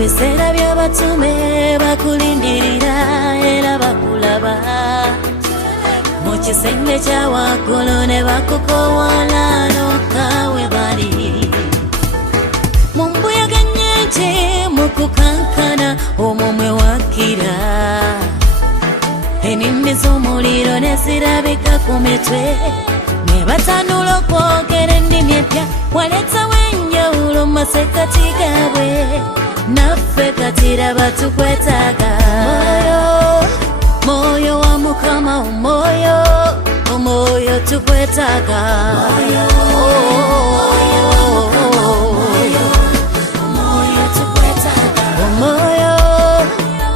biseera by'abatume bakulindirira era bakulaba mu kisenge kya waggulu ne bakukowoola n'okaawe bali mu mbuyaga nnyingi mu kukankana omumwe wakira ennimi z'omuliro ne zirabika ku mitwe ne batanula okwogera ennimi empya waleetawo enjawulo mu masekkati gaabwe naffe kati raba tukwetaaga Moyo wa Mukama omwoyo tukwetaaga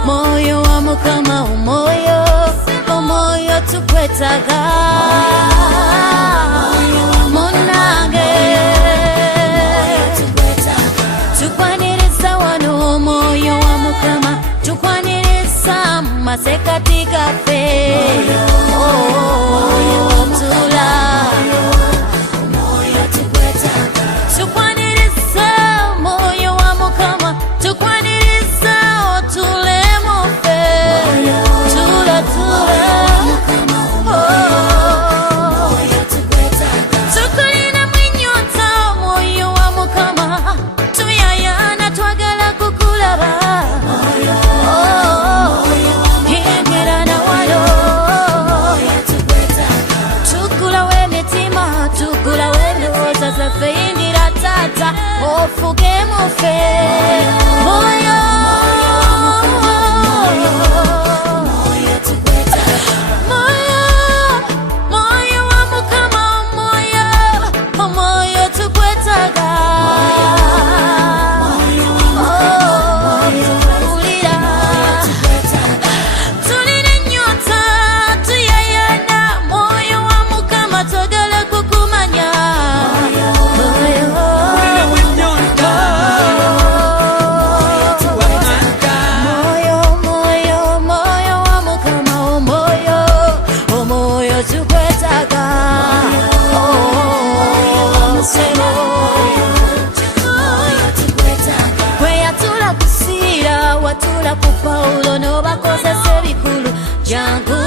Moyo wa Mukama omwoyo tukwetaaga munange tukwaniriza wano omwoyo wa Mukama tukwaniriza masekati gaffe tula tukwaniriza omwoyo wa Mukama tukwaniriza otulemu ffe tula tukulina mwinyota omwoyo wa Mukama tuyayana twagala kukulaba yingira wano tukulawo emitima tukulawo endowooza zaffe yingira taata ofugemu ffe moyo wa Mukama omwoyo tukwetaaga tulina ennyota tuyayana mwoyo wa Mukama twagala kukumanya moyo wa Mukama omwoyo tukwetaaga kweyatula kusiira watula ku Pawulo n'obakozesa ebikulu jangu